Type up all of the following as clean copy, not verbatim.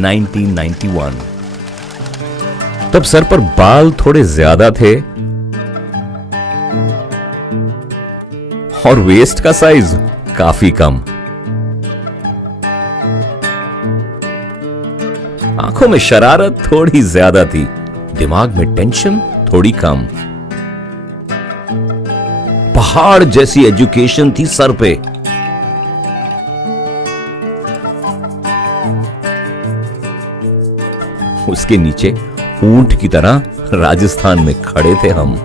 1991। तब सर पर बाल थोड़े ज्यादा थे और वेस्ट का साइज काफी कम। आंखों में शरारत थोड़ी ज्यादा थी, दिमाग में टेंशन थोड़ी कम। पहाड़ जैसी एजुकेशन थी सर पे। उसके नीचे ऊंट की तरह राजस्थान में खड़े थे हम।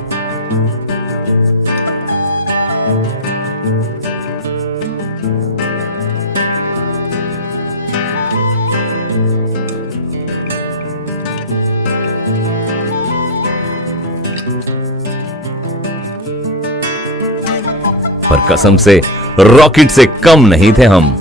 पर कसम से रॉकेट से कम नहीं थे हम।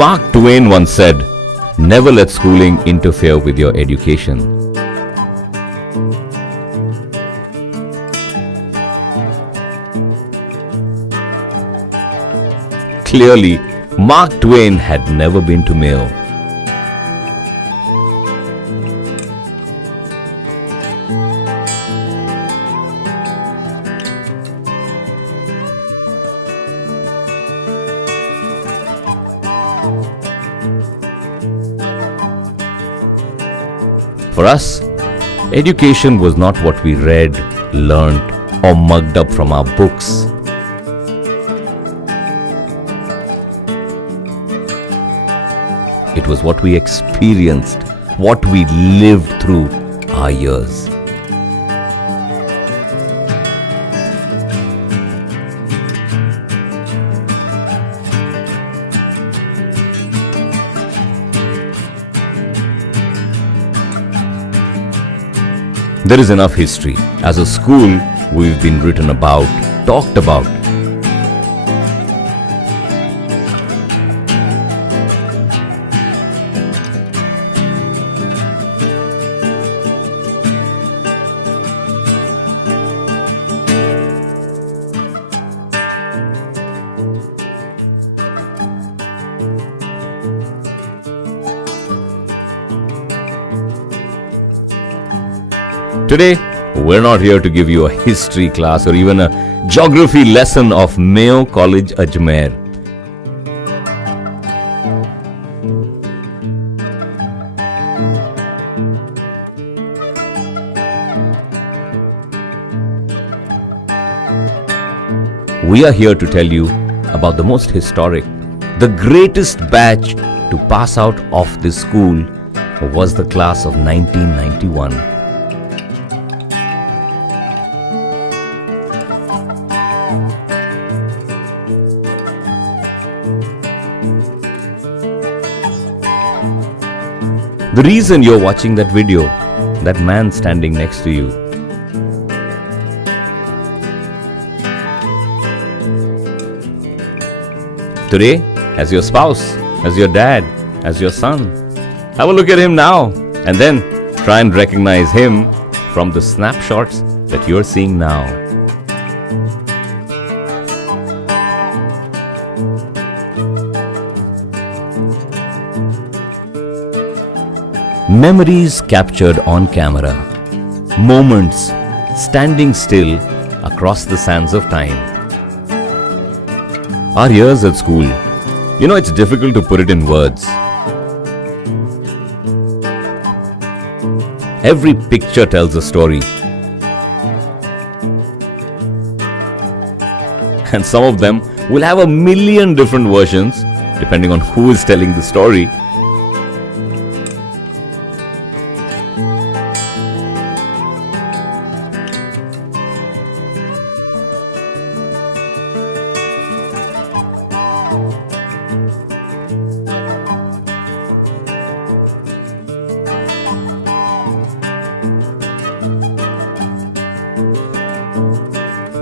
Mark Twain once said, "Never let schooling interfere with your education." Clearly, Mark Twain had never been to Mayo. For us, education was not what we read, learnt, or mugged up from our books. It was what we experienced, what we lived through our years. There is enough history. As a school, we've been written about, talked about. Today, we're not here to give you a history class or even a geography lesson of Mayo College, Ajmer. We are here to tell you about the most historic, the greatest batch to pass out of this school was the class of 1991. The reason you're watching that video, that man standing next to you, today, as your spouse, as your dad, as your son, have a look at him now and then try and recognize him from the snapshots that you're seeing now. Memories captured on camera, moments standing still across the sands of time. Our years at school, it's difficult to put it in words. Every picture tells a story. And some of them will have a million different versions depending on who is telling the story.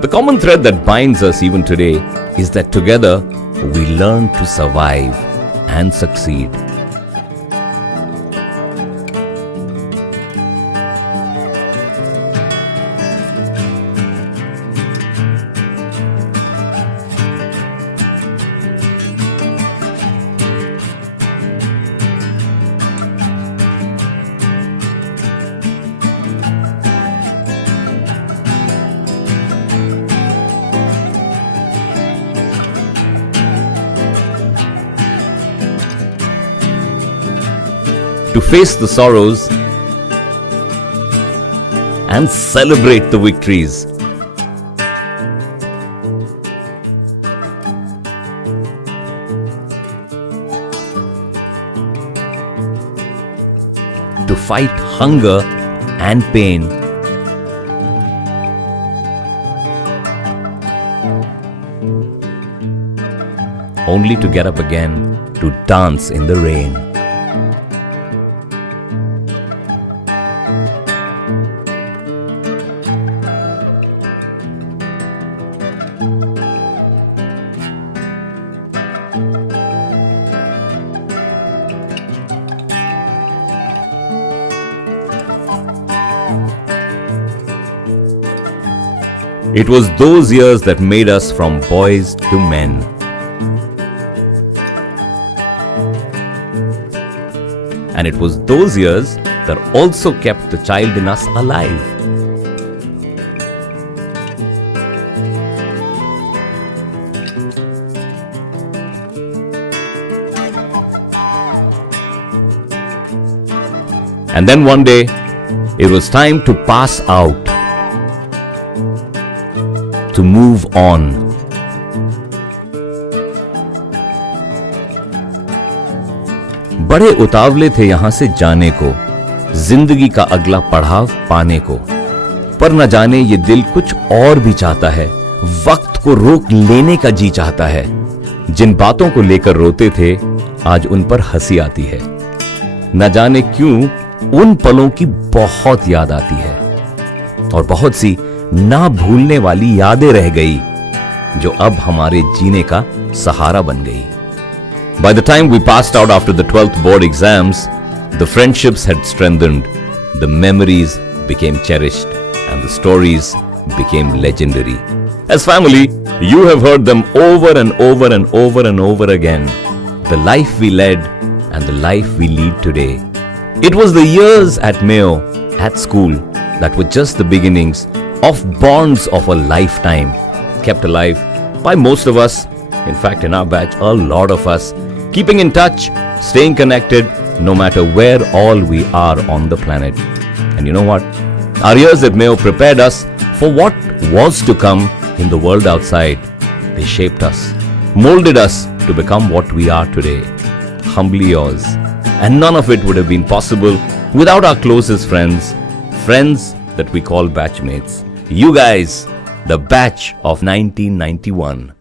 The common thread that binds us even today is that together we learn to survive and succeed. To face the sorrows and celebrate the victories. To fight hunger and pain. Only to get up again to dance in the rain. It was those years that made us from boys to men. And it was those years that also kept the child in us alive. And then one day, it was time to pass out. To move on. बड़े उतावले थे यहां से जाने को, जिंदगी का अगला पड़ाव पाने को। पर न जाने ये दिल कुछ और भी चाहता है, वक्त को रोक लेने का जी चाहता है। जिन बातों को लेकर रोते थे, आज उन पर हंसी आती है। न जाने क्यों उन पलों की बहुत याद आती है और बहुत सी ना भूलने वाली यादें रह गई जो अब हमारे जीने का सहारा बन गई. By the time we passed out after the 12th board exams, the friendships had strengthened, the memories became cherished, and the stories became legendary. As family, you have heard them over and over and over and over again. The life we led and the life we lead today. It was the years at Mayo, at school, that were just the beginnings of bonds of a lifetime, kept alive by most of us, in fact in our batch, a lot of us, keeping in touch, staying connected, no matter where all we are on the planet. And you know what? Our years at Mayo prepared us for what was to come in the world outside. They shaped us, molded us to become what we are today. Humbly yours. And none of it would have been possible without our closest friends, friends that we call batchmates. You guys, the batch of 1991.